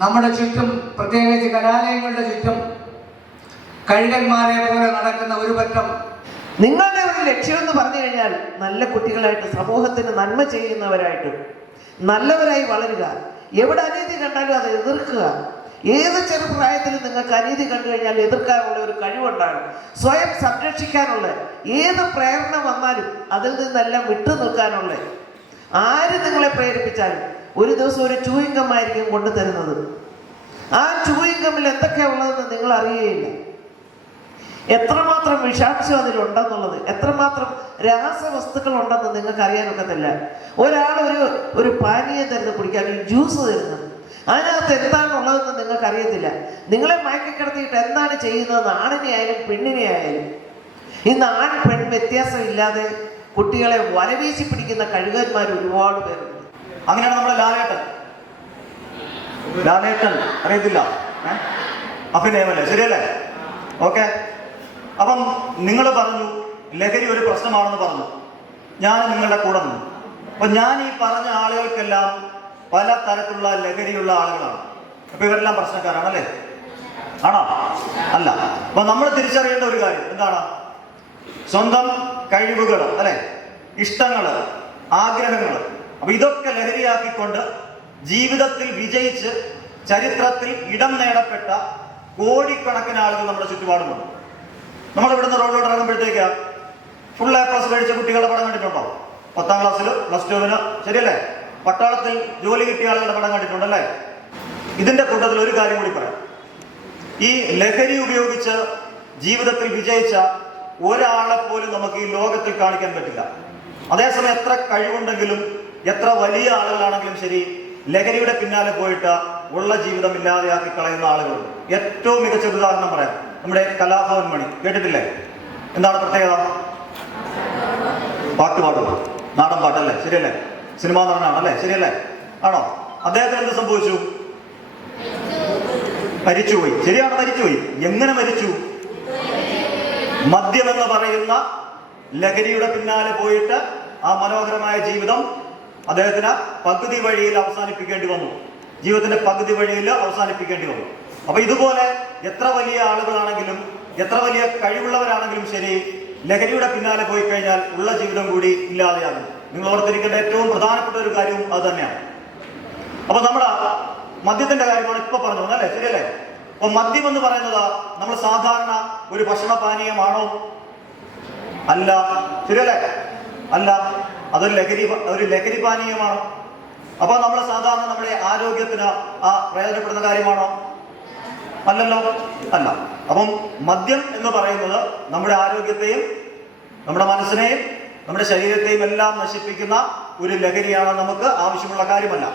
നമ്മുടെ ചുറ്റും, പ്രത്യേകിച്ച് കലാലയങ്ങളുടെ ചുറ്റും കഴുകന്മാരെ പോലെ നടക്കുന്ന ഒരു പറ്റം. നിങ്ങളുടെ ഒരു ലക്ഷ്യം എന്ന് പറഞ്ഞു കഴിഞ്ഞാൽ നല്ല കുട്ടികളായിട്ട്, സമൂഹത്തിന് നന്മ ചെയ്യുന്നവരായിട്ട്, നല്ലവരായി വളരുക. എവിടെ അനീതി കണ്ടാലും അത് എതിർക്കുക. ഏത് ചെറുപ്രായത്തിലും നിങ്ങൾക്ക് അനീതി കണ്ടു കഴിഞ്ഞാൽ എതിർക്കാനുള്ള ഒരു കഴിവുണ്ടാകും. സ്വയം സംരക്ഷിക്കാനുള്ള ഏത് പ്രേരണ വന്നാലും അതിൽ നിന്നെല്ലാം വിട്ടു നിൽക്കാനുള്ള, ആര് നിങ്ങളെ പ്രേരിപ്പിച്ചാലും ഒരു ദിവസം ഒരു ചൂയിങ്കമായിരിക്കും കൊണ്ടു തരുന്നത്. ആ ചൂയിങ്കമിൽ എന്തൊക്കെയാണ് ഉള്ളതെന്ന് നിങ്ങൾ അറിയുകയില്ല. എത്രമാത്രം വിഷാംശം അതിലുണ്ടെന്നുള്ളത്, എത്രമാത്രം രാസവസ്തുക്കൾ ഉണ്ടെന്ന് നിങ്ങൾക്ക് അറിയാനൊക്കത്തില്ല. ഒരാൾ ഒരു പാനീയം തരുന്നത് കുടിക്കാൻ, ഒരു ജ്യൂസ് തരുന്നത്, അതിനകത്ത് എന്താണുള്ളതെന്ന് നിങ്ങൾക്ക് അറിയത്തില്ല. നിങ്ങളെ മയക്കിക്കിടത്തിയിട്ട് എന്താണ് ചെയ്യുന്നതെന്ന് ആണിനെ ആയാലും പെണ്ണിനെ ആയാലും. ഇന്ന് ആൺ പെൺ വ്യത്യാസമില്ലാതെ കുട്ടികളെ വലവീശി പിടിക്കുന്ന കഴുകന്മാർ ഒരുപാട് പേരുണ്ട്. അങ്ങനെയാണ് നമ്മുടെ ലാലേട്ടൻ അറിയത്തില്ല, അഭിനയമല്ലേ, ശരിയല്ലേ? ഓക്കെ. അപ്പം നിങ്ങൾ പറഞ്ഞു ലഹരി ഒരു പ്രശ്നമാണെന്ന് പറഞ്ഞു. ഞാൻ നിങ്ങളുടെ കൂടെ നിന്നു. അപ്പം ഞാൻ ഈ പറഞ്ഞ ആളുകൾക്കെല്ലാം പല തരത്തിലുള്ള ലഹരിയുള്ള ആളുകളാണ്. അപ്പൊ ഇവരെല്ലാം പ്രശ്നക്കാരാണല്ലേ? ആണോ? അല്ല. അപ്പൊ നമ്മൾ തിരിച്ചറിയേണ്ട ഒരു കാര്യം എന്താണ്? സ്വന്തം കഴിവുകൾ, അല്ലെ, ഇഷ്ടങ്ങള്, ആഗ്രഹങ്ങള്, അപ്പൊ ഇതൊക്കെ ലഹരിയാക്കിക്കൊണ്ട് ജീവിതത്തിൽ വിജയിച്ച് ചരിത്രത്തിൽ ഇടം നേടപ്പെട്ട കോടിക്കണക്കിന് ആളുകൾ നമ്മുടെ ചുറ്റുപാടുമുണ്ട്. നമ്മളിവിടുന്ന് റോഡിലോട്ട് ഇറങ്ങുമ്പോഴത്തേക്ക് ഫുൾ A+ മേടിച്ച കുട്ടികളുടെ പടം കണ്ടിട്ടുണ്ടോ? 10ാം ക്ലാസ്സിൽ, +2-ന്, ശരിയല്ലേ? പട്ടാളത്തിൽ ജോലി കിട്ടിയ ആളുകളുടെ പടം കണ്ടിട്ടുണ്ടല്ലേ? ഇതിന്റെ കൂട്ടത്തിൽ ഒരു കാര്യം കൂടി പറയാം. ഈ ലഹരി ഉപയോഗിച്ച് ജീവിതത്തിൽ വിജയിച്ച ഒരാളെ പോലും നമുക്ക് ഈ ലോകത്തിൽ കാണിക്കാൻ പറ്റില്ല. അതേസമയം എത്ര കഴിവുണ്ടെങ്കിലും എത്ര വലിയ ആളുകളാണെങ്കിലും ശരി, ലഹരിയുടെ പിന്നാലെ പോയിട്ട് ഉള്ള ജീവിതം ഇല്ലാതെയാക്കി കളയുന്ന ആളുകളുണ്ട്. ഏറ്റവും മികച്ച ഉദാഹരണം പറയാം. നമ്മുടെ കലാഭവൻ മണി കേട്ടിട്ടില്ലേ? എന്താണ് പ്രത്യേകത? പാട്ട് പാടുക, നാടൻ പാട്ടല്ലേ, ശരിയല്ലേ? സിനിമാ നടനാണല്ലേ, ശരിയല്ലേ? ആണോ? അദ്ദേഹത്തിന് എന്ത് സംഭവിച്ചു? മരിച്ചുപോയി. ശരിയാണ്, മരിച്ചുപോയി. എങ്ങനെ മരിച്ചു? മദ്യമെന്ന് പറയുന്ന ലഹരിയുടെ പിന്നാലെ പോയിട്ട് ആ മനോഹരമായ ജീവിതം അദ്ദേഹത്തിന് പകുതി വഴിയിൽ അവസാനിപ്പിക്കേണ്ടി വന്നു. ജീവിതത്തിന്റെ പകുതി വഴിയിൽ അവസാനിപ്പിക്കേണ്ടി വന്നു. അപ്പൊ ഇതുപോലെ എത്ര വലിയ ആളുകളാണെങ്കിലും എത്ര വലിയ കഴിവുള്ളവരാണെങ്കിലും ശരി, ലഹരിയുടെ പിന്നാലെ പോയി കഴിഞ്ഞാൽ ഉള്ള ജീവിതം കൂടി ഇല്ലാതെയാകും. നിങ്ങൾ ഓർത്തിരിക്കേണ്ട ഏറ്റവും പ്രധാനപ്പെട്ട ഒരു കാര്യവും അത് തന്നെയാണ്. അപ്പൊ നമ്മുടെ മദ്യത്തിന്റെ കാര്യമാണ് ഇപ്പൊ പറഞ്ഞു അല്ലേ, ശരിയല്ലേ? അപ്പൊ മദ്യം എന്ന് പറയുന്നത് നമ്മൾ സാധാരണ ഒരു ഭക്ഷണപാനീയമാണോ? അല്ല, ശരിയല്ലേ? അല്ല, അതൊരു ലഹരി പാനീയമാണ്. അപ്പൊ നമ്മൾ സാധാരണ നമ്മുടെ ആരോഗ്യത്തിന് പ്രയോജനപ്പെടുന്ന കാര്യമാണോ? അല്ലല്ലോ, അല്ല. അപ്പം മദ്യം എന്ന് പറയുന്നത് നമ്മുടെ ആരോഗ്യത്തെയും നമ്മുടെ മനസ്സിനെയും നമ്മുടെ ശരീരത്തെയും എല്ലാം നശിപ്പിക്കുന്ന ഒരു ലഹരിയാണ്. നമുക്ക് ആവശ്യമുള്ള കാര്യമല്ല.